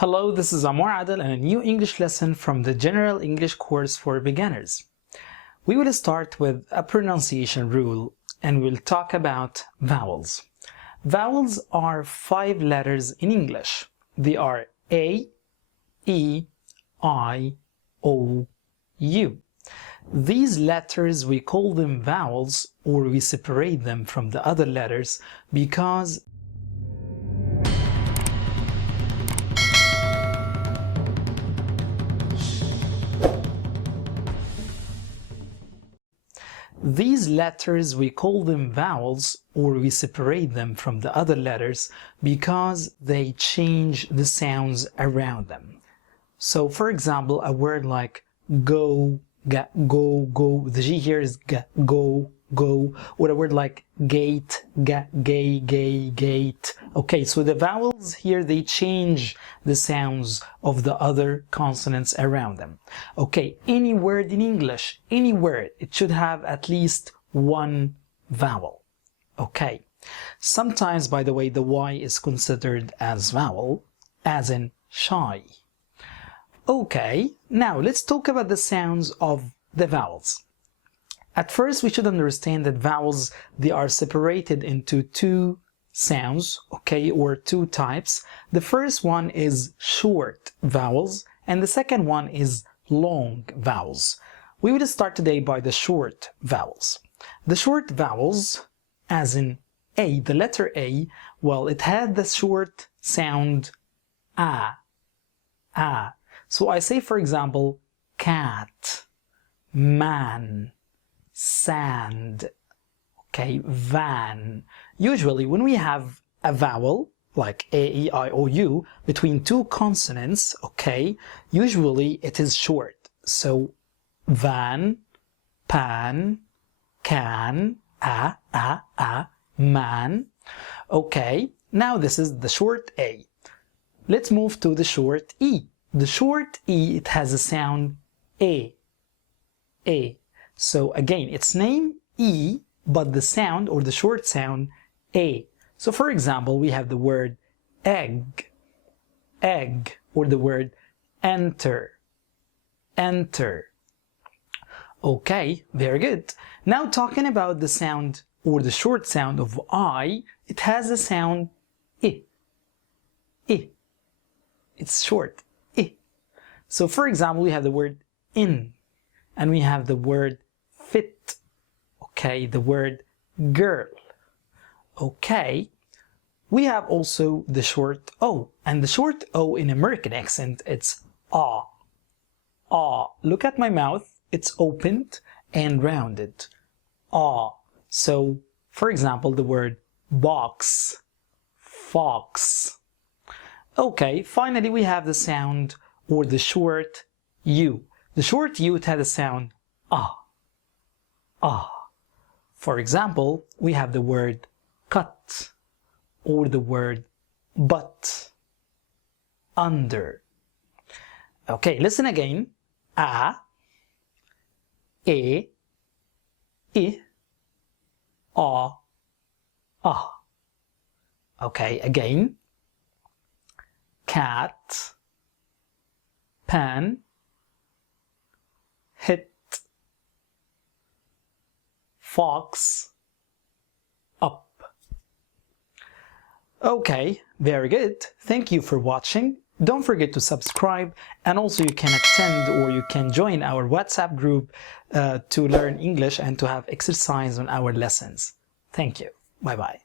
Hello, this is Ammar Adel and a new English lesson from the General English course for beginners. We will start with a pronunciation rule and we'll talk about vowels. Vowels are 5 letters in English. They are A, E, I, O, U. These letters, we call them vowels, or we separate them from the other letters because these letters, we call them vowels, or we separate them from the other letters because they change the sounds around them. So, for example, a word like go, go, the G here is go, or a word like gate, gate. Okay, so the vowels here, they change the sounds of the other consonants around them. Okay, any word in English, any word, it should have at least one vowel. Okay, sometimes, by the way, the Y is considered as vowel, as in shy. Okay, now let's talk about the sounds of the vowels. At first, we should understand that vowels, they are separated into 2 sounds, okay, or 2 types. The first one is short vowels, and the second one is long vowels. We will start today by the short vowels. The short vowels, as in A, the letter A, well, it had the short sound A. So I say, for example, cat, man, sand, okay, van. Usually when we have a vowel like A, E, I, O, U between 2 consonants, okay, usually it is short. So van, pan, can, man. Okay, now this is the short A. Let's move to the short E. The short E, it has a sound A. So again, its name E, but the sound or the short sound A. So for example, we have the word egg, or the word enter. Okay, very good. Now talking about the sound or the short sound of I, it has a sound I. It's short. So for example, we have the word in, and we have the word fit, okay, the word girl. Okay, we have also the short O, and the short O in American accent, it's ah. Look at my mouth, it's opened and rounded. Ah. So for example, the word box, fox. Okay, finally we have the sound or the short U. The short U, it had a sound ah. For example, we have the word cut, or the word but, under. Okay, listen again. A, E, I, ah. Okay, again. Cat, pan, hit, fox, up. Okay, very good. Thank you for watching. Don't forget to subscribe, and also you can attend or you can join our WhatsApp group to learn English and to have exercise on our lessons. Thank you. Bye-bye.